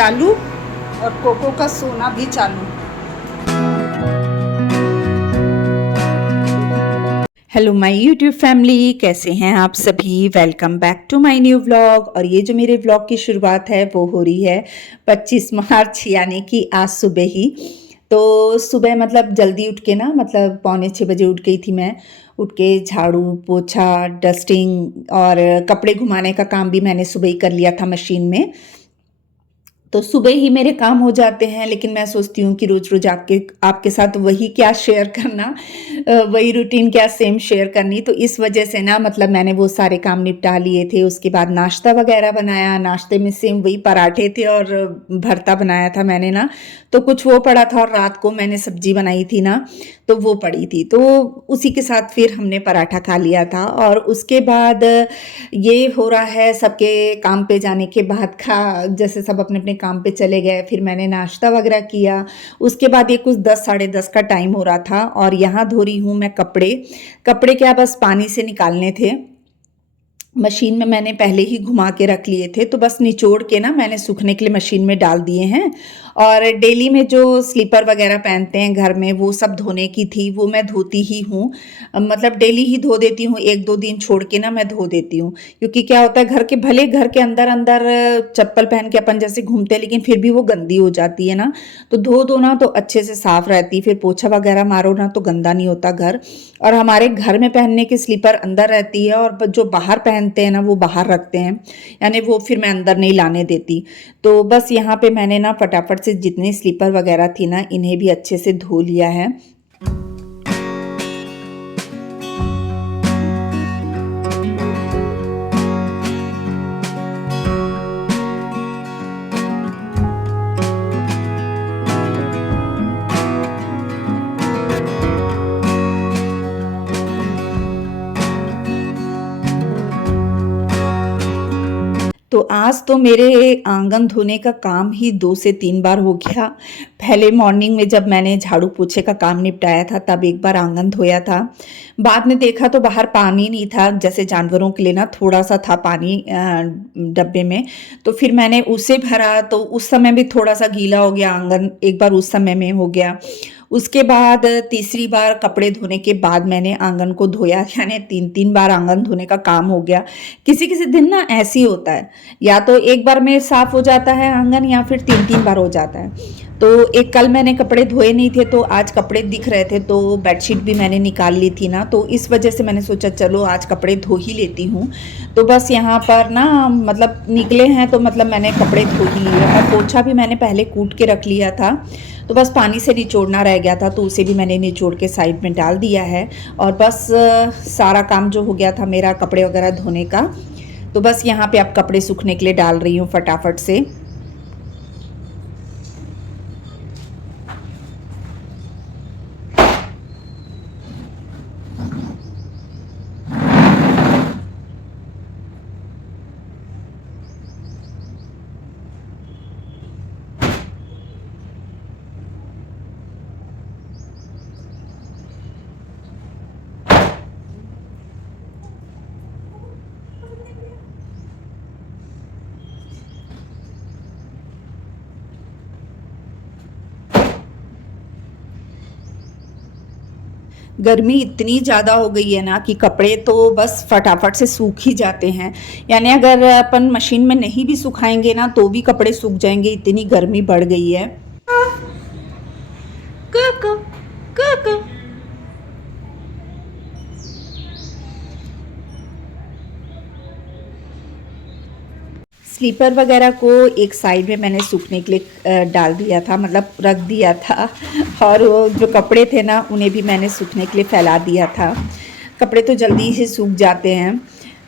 चालू और कोको का सोना भी चालू। हेलो माय यूट्यूब फैमिली, कैसे हैं आप सभी। Welcome back to my new vlog. और ये जो मेरे व्लॉग की शुरुआत है वो हो रही है 25 मार्च यानी कि आज सुबह ही। तो सुबह मतलब जल्दी उठ के ना, मतलब 5:45 उठ गई थी मैं। उठ के झाड़ू पोछा डस्टिंग और कपड़े घुमाने का काम भी मैंने सुबह ही कर लिया था मशीन में। तो सुबह ही मेरे काम हो जाते हैं, लेकिन मैं सोचती हूँ कि रोज रोज आपके साथ वही क्या शेयर करना, वही रूटीन क्या सेम शेयर करनी। तो इस वजह से ना मतलब मैंने वो सारे काम निपटा लिए थे। उसके बाद नाश्ता वगैरह बनाया, नाश्ते में सेम वही पराठे थे और भरता बनाया था मैंने ना। तो कुछ वो पड़ा था और रात को मैंने सब्जी बनाई थी ना, तो वो पड़ी थी, तो उसी के साथ फिर हमने पराठा खा लिया था। और उसके बाद ये हो रहा है सबके काम पे जाने के बाद का, जैसे सब अपने अपने काम पे चले गए, फिर मैंने नाश्ता वगैरह किया। उसके बाद ये कुछ 10 साढ़े 10 का टाइम हो रहा था और यहाँ धो रही हूँ मैं कपड़े। कपड़े क्या बस पानी से निकालने थे, मशीन में मैंने पहले ही घुमा के रख लिए थे, तो बस निचोड़ के ना मैंने सूखने के लिए मशीन में डाल दिए हैं। और डेली में जो स्लीपर वगैरह पहनते हैं घर में वो सब धोने की थी, वो मैं धोती ही हूँ। मतलब डेली ही धो देती हूँ, 1-2 दिन छोड़ के ना मैं धो देती हूँ। क्योंकि क्या होता है, घर के भले घर के अंदर अंदर चप्पल पहन के अपन जैसे घूमते हैं, लेकिन फिर भी वो गंदी हो जाती है ना। तो धो दो ना तो अच्छे से साफ रहती, फिर पोछा वगैरह मारो ना तो गंदा नहीं होता घर। और हमारे घर में पहनने की स्लीपर अंदर रहती है और जो बाहर पहनते हैं ना वो बाहर रखते हैं, यानी वो फिर मैं अंदर नहीं लाने देती। तो बस यहाँ पे मैंने ना फटाफट से जितनी स्लीपर वगैरह थी ना इन्हें भी अच्छे से धो लिया है। तो आज तो मेरे आंगन धोने का काम ही 2 से 3 बार हो गया। पहले मॉर्निंग में जब मैंने झाड़ू पोछे का काम निपटाया था तब एक बार आंगन धोया था। बाद में देखा तो बाहर पानी नहीं था, जैसे जानवरों के लिए ना थोड़ा सा था पानी डब्बे में। तो फिर मैंने उसे भरा, तो उस समय भी थोड़ा सा गीला हो गया आंगन, एक बार उस समय में हो गया। उसके बाद तीसरी बार कपड़े धोने के बाद मैंने आंगन को धोया, यानी 3-3 बार आंगन धोने का काम हो गया। किसी किसी दिन ना ऐसे ही होता है, या तो एक बार में साफ हो जाता है आंगन या फिर 3-3 बार हो जाता है। तो एक कल मैंने कपड़े धोए नहीं थे तो आज कपड़े दिख रहे थे, तो बेडशीट भी मैंने निकाल ली थी ना, तो इस वजह से मैंने सोचा चलो आज कपड़े धो ही लेती हूँ। तो बस यहाँ पर ना मतलब निकले हैं तो मतलब मैंने कपड़े धो ही लिए और पोछा भी मैंने पहले कूट के रख लिया था। तो बस पानी से निचोड़ना रह गया था, तो उसे भी मैंने निचोड़ के साइड में डाल दिया है। और बस सारा काम जो हो गया था मेरा कपड़े वगैरह धोने का। तो बस यहाँ पे अब कपड़े सूखने के लिए डाल रही हूँ फटाफट से। गर्मी इतनी ज़्यादा हो गई है ना कि कपड़े तो बस फटाफट से सूख ही जाते हैं। यानी अगर अपन मशीन में नहीं भी सुखाएंगे ना तो भी कपड़े सूख जाएंगे, इतनी गर्मी बढ़ गई है। क क क स्लीपर वगैरह को एक साइड में मैंने सूखने के लिए डाल दिया था, मतलब रख दिया था। और वो जो कपड़े थे ना उन्हें भी मैंने सूखने के लिए फैला दिया था। कपड़े तो जल्दी ही सूख जाते हैं।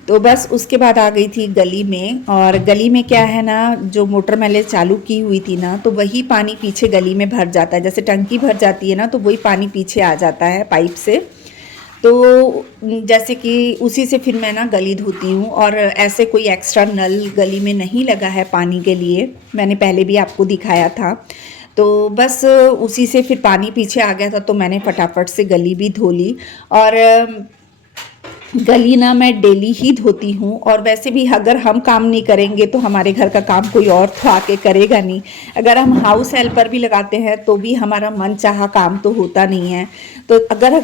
तो बस उसके बाद आ गई थी गली में, और गली में क्या है ना, जो मोटर मैंने चालू की हुई थी ना तो वही पानी पीछे गली में भर जाता है, जैसे टंकी भर जाती है ना तो वही पानी पीछे आ जाता है पाइप से। तो जैसे कि उसी से फिर मैं ना गली धोती हूँ, और ऐसे कोई एक्स्ट्रा नल गली में नहीं लगा है पानी के लिए, मैंने पहले भी आपको दिखाया था। तो बस उसी से फिर पानी पीछे आ गया था तो मैंने फटाफट से गली भी धो ली। और गली ना मैं डेली ही धोती हूँ, और वैसे भी अगर हम काम नहीं करेंगे तो हमारे घर का काम कोई और तो आके करेगा नहीं। अगर हम हाउस हेल्पर भी लगाते हैं तो भी हमारा मन चाहा काम तो होता नहीं है। तो अगर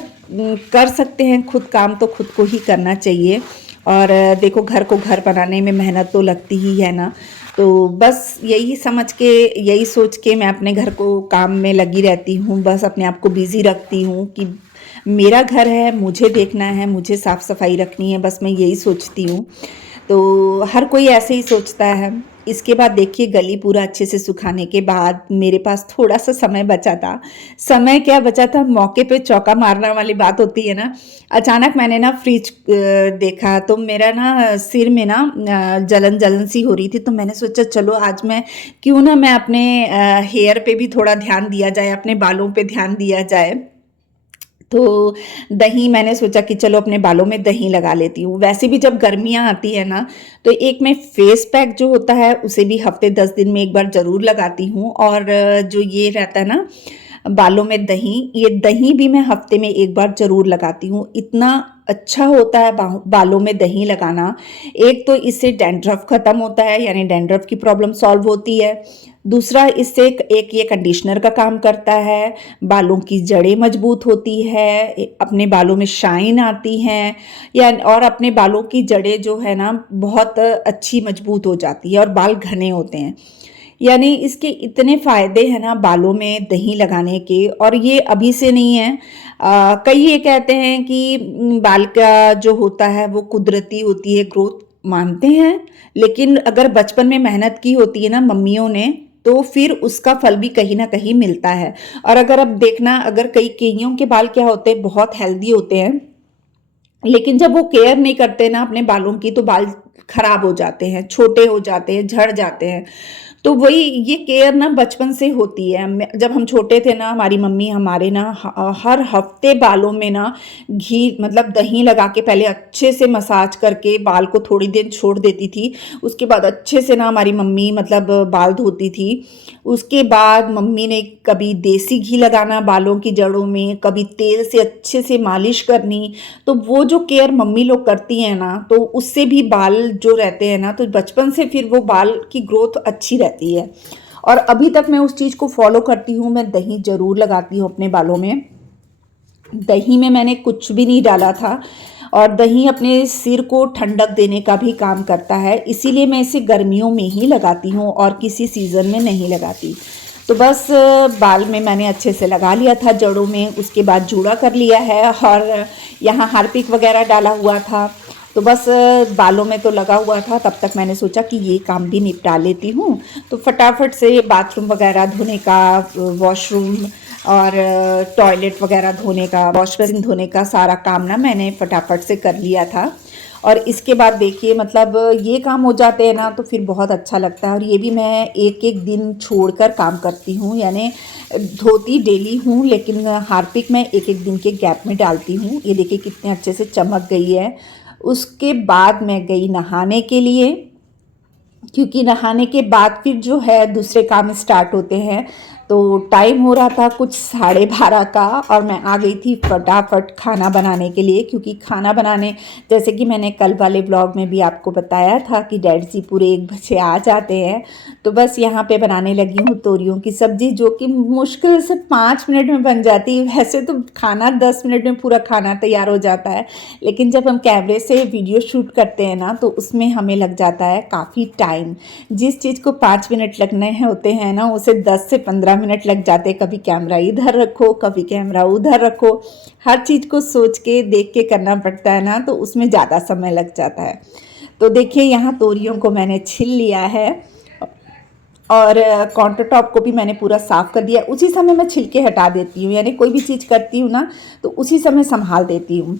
कर सकते हैं खुद काम तो खुद को ही करना चाहिए। और देखो, घर को घर बनाने में मेहनत तो लगती ही है ना। तो बस यही समझ के, यही सोच के मैं अपने घर को काम में लगी रहती हूँ। बस अपने आप को बिज़ी रखती हूँ कि मेरा घर है, मुझे देखना है, मुझे साफ़ सफाई रखनी है, बस मैं यही सोचती हूँ। तो हर कोई ऐसे ही सोचता है। इसके बाद देखिए, गली पूरा अच्छे से सुखाने के बाद मेरे पास थोड़ा-सा समय बचा था। समय क्या बचा था, मौके पे चौका मारना वाली बात होती है ना। अचानक मैंने ना फ्रिज देखा, तो मेरा ना सिर में ना जलन-जलन सी हो रही थी, तो मैंने सोचा चलो आज मैं क्यों ना मैं अपने हेयर पे भी थोड़ा ध्यान दिया जाए, अपने बालों पे ध्यान दिया जाए। तो दही, मैंने सोचा कि चलो अपने बालों में दही लगा लेती हूँ। वैसे भी जब गर्मियाँ आती है ना, तो एक मैं फेस पैक जो होता है उसे भी हफ्ते 10 दिन में एक बार ज़रूर लगाती हूँ। और जो ये रहता है ना बालों में दही, ये दही भी मैं हफ्ते में एक बार ज़रूर लगाती हूँ। इतना अच्छा होता है बालों में दही लगाना। एक तो इससे डैंड्रफ ख़त्म होता है, यानी डैंड्रफ की प्रॉब्लम सॉल्व होती है। दूसरा, इससे एक ये कंडीशनर का काम करता है, बालों की जड़ें मजबूत होती है, अपने बालों में शाइन आती हैं, या और अपने बालों की जड़ें जो है ना बहुत अच्छी मजबूत हो जाती है और बाल घने होते हैं। यानी इसके इतने फ़ायदे हैं ना बालों में दही लगाने के, और ये अभी से नहीं है। कई ये कहते हैं कि बाल का जो होता है वो कुदरती होती है, ग्रोथ मानते हैं। लेकिन अगर बचपन में मेहनत की होती है ना मम्मियों ने, तो फिर उसका फल भी कहीं ना कहीं मिलता है। और अगर अब देखना, अगर कईयों के बाल क्या होते हैं, बहुत हेल्दी होते हैं, लेकिन जब वो केयर नहीं करते ना अपने बालों की, तो बाल खराब हो जाते हैं, छोटे हो जाते हैं, झड़ जाते हैं। तो वही ये केयर ना बचपन से होती है। जब हम छोटे थे ना, हमारी मम्मी हमारे ना हर हफ्ते बालों में ना घी, मतलब दही लगा के पहले अच्छे से मसाज करके बाल को थोड़ी देर छोड़ देती थी। उसके बाद अच्छे से ना हमारी मम्मी मतलब बाल धोती थी। उसके बाद मम्मी ने कभी देसी घी लगाना बालों की जड़ों में, कभी तेल से अच्छे से मालिश करनी। तो वो जो केयर मम्मी लोग करती हैं ना, तो उससे भी बाल जो रहते हैं ना, तो बचपन से फिर वो बाल की ग्रोथ अच्छी रहती है। और अभी तक मैं उस चीज़ को फॉलो करती हूँ। मैं दही ज़रूर लगाती हूँ अपने बालों में। दही में मैंने कुछ भी नहीं डाला था, और दही अपने सिर को ठंडक देने का भी काम करता है, इसीलिए मैं इसे गर्मियों में ही लगाती हूँ और किसी सीज़न में नहीं लगाती। तो बस बाल में मैंने अच्छे से लगा लिया था जड़ों में, उसके बाद जूड़ा कर लिया है, और यहाँ हार्पिक वगैरह डाला हुआ था। तो बस बालों में तो लगा हुआ था, तब तक मैंने सोचा कि ये काम भी निपटा लेती हूँ। तो फटाफट से बाथरूम वगैरह धोने का, वॉशरूम और टॉयलेट वगैरह धोने का, वॉश बेसिन धोने का सारा काम ना मैंने फटाफट से कर लिया था। और इसके बाद देखिए, मतलब ये काम हो जाते हैं ना तो फिर बहुत अच्छा लगता है। और ये भी मैं एक एक दिन छोड़कर काम करती हूँ, यानी धोती डेली हूँ, लेकिन हार्पिक मैं एक एक दिन के गैप में डालती हूँ। ये देखिए कितने अच्छे से चमक गई है। उसके बाद मैं गई नहाने के लिए, क्योंकि नहाने के बाद फिर जो है दूसरे काम स्टार्ट होते हैं। तो टाइम हो रहा था कुछ 12:30 का, और मैं आ गई थी फटाफट खाना बनाने के लिए। क्योंकि खाना बनाने, जैसे कि मैंने कल वाले ब्लॉग में भी आपको बताया था कि डैड जी पूरे 1 बजे आ जाते हैं। तो बस यहाँ पे बनाने लगी हूँ तोरियों की सब्ज़ी, जो कि मुश्किल से 5 मिनट में बन जाती है। वैसे तो खाना 10 मिनट में पूरा खाना तैयार हो जाता है, लेकिन जब हम कैमरे से वीडियो शूट करते हैं ना, तो उसमें हमें लग जाता है काफ़ी टाइम। जिस चीज़ को 5 मिनट लगने होते हैं ना, उसे 10 से 15 मिनट लग जाते हैं। कभी कैमरा इधर रखो, कभी कैमरा उधर रखो, हर चीज़ को सोच के देख के करना पड़ता है ना, तो उसमें ज़्यादा समय लग जाता है। तो देखिए, यहाँ तोरियों को मैंने छिल लिया है, और काउंटर टॉप को भी मैंने पूरा साफ़ कर दिया। उसी समय मैं छिलके हटा देती हूँ, यानी कोई भी चीज़ करती हूँ ना तो उसी समय संभाल देती हूँ।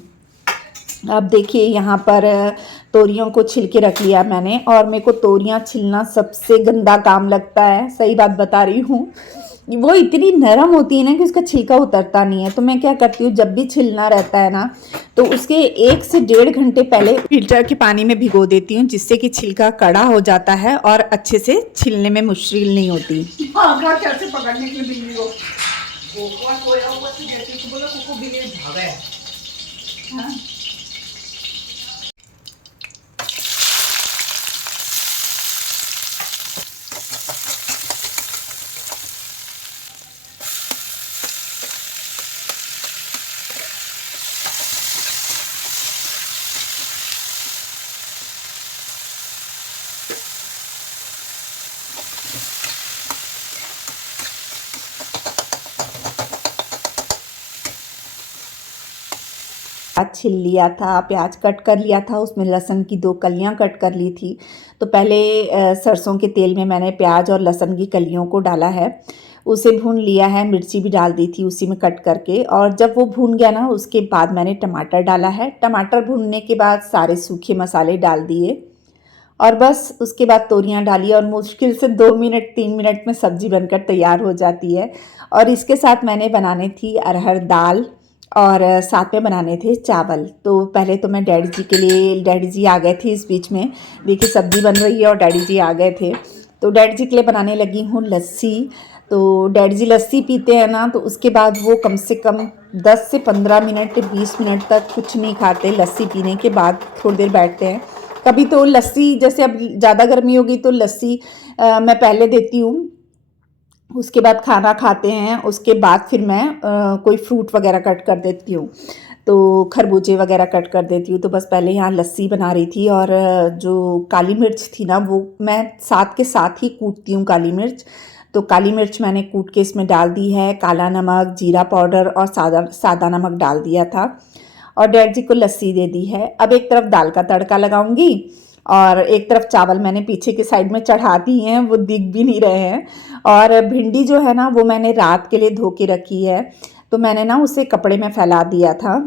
अब देखिए, यहाँ पर तोरियों को छिल के रख लिया मैंने, और मेरे को तोरियाँ छिलना सबसे गंदा काम लगता है, सही बात बता रही हूँ। वो इतनी नरम होती है ना कि उसका छिलका उतरता नहीं है। तो मैं क्या करती हूँ, जब भी छिलना रहता है ना, तो उसके 1 से 1.5 घंटे पहले फिल्टर के पानी में भिगो देती हूँ, जिससे कि छिलका कड़ा हो जाता है और अच्छे से छिलने में मुश्किल नहीं होती। कैसे पकड़ने के लिए बिल्ली को सोया हुआ तो जैसे तो बोला कुको बिल्ली भागा है। हाँ छिल लिया था, प्याज कट कर लिया था, उसमें लहसुन की 2 कलियां कट कर ली थी। तो पहले सरसों के तेल में मैंने प्याज और लहसुन की कलियों को डाला है, उसे भून लिया है, मिर्ची भी डाल दी थी उसी में कट करके। और जब वो भून गया ना, उसके बाद मैंने टमाटर डाला है। टमाटर भूनने के बाद सारे सूखे मसाले डाल दिए और बस उसके बाद तोरियां डाली और मुश्किल से 2 मिनट 3 मिनट में सब्ज़ी बनकर तैयार हो जाती है। और इसके साथ मैंने बनाने थी अरहर दाल और साथ में बनाने थे चावल। तो पहले तो मैं डैडी जी आ गए थे इस बीच में, देखिए सब्ज़ी बन रही है और डैडी जी आ गए थे। तो डैडी जी के लिए बनाने लगी हूँ लस्सी। तो डैडी जी लस्सी पीते हैं ना, तो उसके बाद वो कम से कम 10 से 15 मिनट 20 मिनट तक कुछ नहीं खाते। लस्सी पीने के बाद थोड़ी देर बैठते हैं। कभी तो लस्सी, जैसे अब ज़्यादा गर्मी होगी तो लस्सी मैं पहले देती हूँ, उसके बाद खाना खाते हैं, उसके बाद फिर मैं कोई फ्रूट वगैरह कट कर देती हूँ, तो खरबूजे वगैरह कट कर देती हूँ। तो बस पहले यहाँ लस्सी बना रही थी और जो काली मिर्च थी ना, वो मैं साथ के साथ ही कूटती हूँ काली मिर्च। तो काली मिर्च मैंने कूट के इसमें डाल दी है, काला नमक, जीरा पाउडर और सादा नमक डाल दिया था और डैड जी को लस्सी दे दी है। अब एक तरफ दाल का तड़का लगाऊंगी और एक तरफ चावल मैंने पीछे के साइड में चढ़ा दी हैं, वो दिख भी नहीं रहे हैं। और भिंडी जो है ना, वो मैंने रात के लिए धो के रखी है। तो मैंने ना उसे कपड़े में फैला दिया था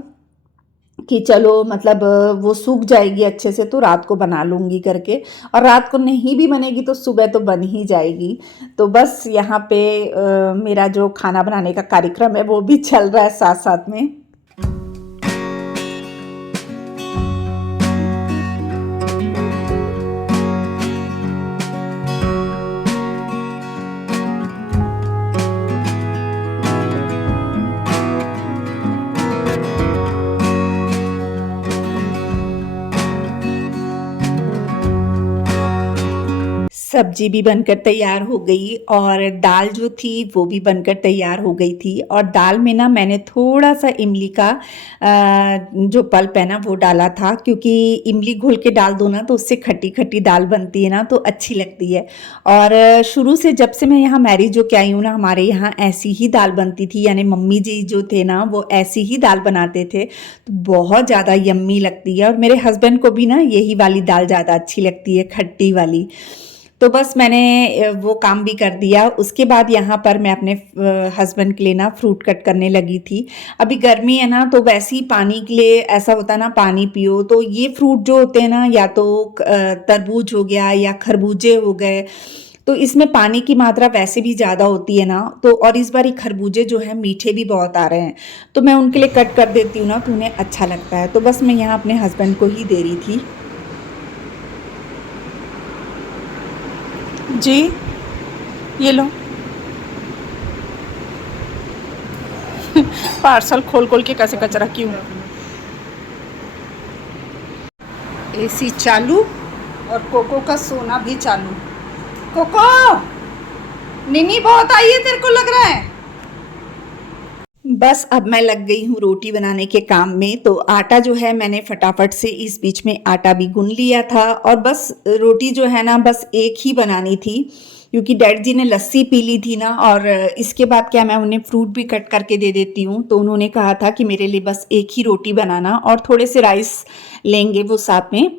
कि चलो मतलब वो सूख जाएगी अच्छे से तो रात को बना लूँगी करके। और रात को नहीं भी बनेगी तो सुबह तो बन ही जाएगी। तो बस यहाँ पे मेरा जो खाना बनाने का कार्यक्रम है वो भी चल रहा है साथ साथ में। सब्जी भी बनकर तैयार हो गई और दाल जो थी वो भी बनकर तैयार हो गई थी। और दाल में ना मैंने थोड़ा सा इमली का जो पल्प है ना वो डाला था, क्योंकि इमली घोल के डाल दो ना तो उससे खट्टी खट्टी दाल बनती है ना, तो अच्छी लगती है। और शुरू से जब से मैं यहाँ मैरिज होके आई हूँ ना, हमारे यहाँ ऐसी ही दाल बनती थी, यानी मम्मी जी जो थे ना वो ऐसी ही दाल बनाते थे, तो बहुत ज़्यादा यम्मी लगती है। और मेरे हस्बैंड को भी ना यही वाली दाल ज़्यादा अच्छी लगती है, खट्टी वाली। तो बस मैंने वो काम भी कर दिया। उसके बाद यहाँ पर मैं अपने हस्बैंड के लिए ना फ्रूट कट करने लगी थी। अभी गर्मी है ना, तो वैसे ही पानी के लिए ऐसा होता है ना, पानी पियो। तो ये फ्रूट जो होते हैं ना, या तो तरबूज हो गया या खरबूजे हो गए, तो इसमें पानी की मात्रा वैसे भी ज़्यादा होती है ना। तो और इस बार खरबूजे जो है मीठे भी बहुत आ रहे हैं, तो मैं उनके लिए कट कर देती हूँ ना, तो उन्हें अच्छा लगता है। तो बस मैं यहाँ अपने हस्बैंड को ही दे रही थी। जी, ये लो। पार्सल खोल खोल के कैसे कचरा क्यों। एसी चालू और कोको का सोना भी चालू। कोको, निनी बहुत आई है तेरे को लग रहा है। बस अब मैं लग गई हूँ रोटी बनाने के काम में। तो आटा जो है मैंने फटाफट से इस बीच में आटा भी गूंद लिया था और बस रोटी जो है ना बस एक ही बनानी थी, क्योंकि डैड जी ने लस्सी पी ली थी ना। और इसके बाद क्या, मैं उन्हें फ्रूट भी कट करके दे देती हूँ। तो उन्होंने कहा था कि मेरे लिए बस एक ही रोटी बनाना और थोड़े से राइस लेंगे वो साथ में।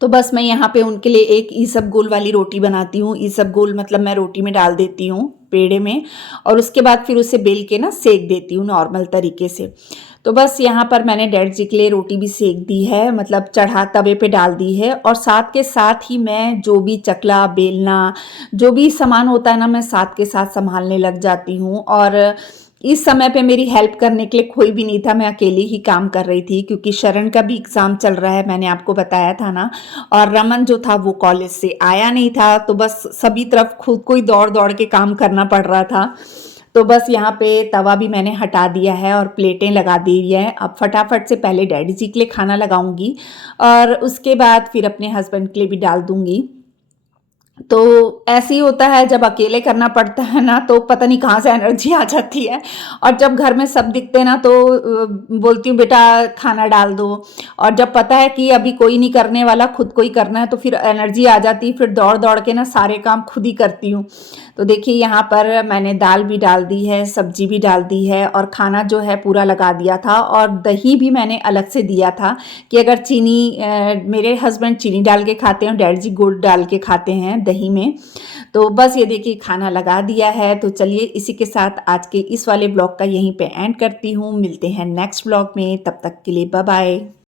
तो बस मैं यहाँ पे उनके लिए एक ईसबगोल वाली रोटी बनाती हूँ। ईसबगोल मतलब मैं रोटी में डाल देती हूँ पेड़े में और उसके बाद फिर उसे बेल के ना सेक देती हूँ नॉर्मल तरीके से। तो बस यहाँ पर मैंने डैड जी के लिए रोटी भी सेक दी है, मतलब चढ़ा तवे पे डाल दी है। और साथ के साथ ही मैं जो भी चकला बेलना जो भी सामान होता है ना, मैं साथ के साथ संभालने लग जाती हूँ। और इस समय पे मेरी हेल्प करने के लिए कोई भी नहीं था, मैं अकेली ही काम कर रही थी, क्योंकि शरण का भी एग्ज़ाम चल रहा है, मैंने आपको बताया था ना। और रमन जो था वो कॉलेज से आया नहीं था, तो बस सभी तरफ खुद को ही दौड़ दौड़ के काम करना पड़ रहा था। तो बस यहाँ पे तवा भी मैंने हटा दिया है और प्लेटें लगा दी है। अब फटाफट से पहले डैडी जी के लिए खाना लगाऊंगी और उसके बाद फिर अपने हस्बैंड के लिए भी डाल दूंगी। तो ऐसे ही होता है जब अकेले करना पड़ता है ना, तो पता नहीं कहाँ से एनर्जी आ जाती है। और जब घर में सब दिखते हैं ना, तो बोलती हूँ बेटा खाना डाल दो। और जब पता है कि अभी कोई नहीं करने वाला, खुद को ही करना है, तो फिर एनर्जी आ जाती है, फिर दौड़ दौड़ के ना सारे काम खुद ही करती हूँ। तो देखिए यहाँ पर मैंने दाल भी डाल दी है, सब्जी भी डाल दी है, और खाना जो है पूरा लगा दिया था, और दही भी मैंने अलग से दिया था कि अगर चीनी मेरे हस्बैंड चीनी डाल के खाते हैं, डैड जी गुड़ डाल के खाते हैं दही में। तो बस ये देखिए खाना लगा दिया है। तो चलिए इसी के साथ आज के इस वाले ब्लॉग का यहीं पे एंड करती हूँ। मिलते हैं नेक्स्ट ब्लॉग में, तब तक के लिए बाय बाय।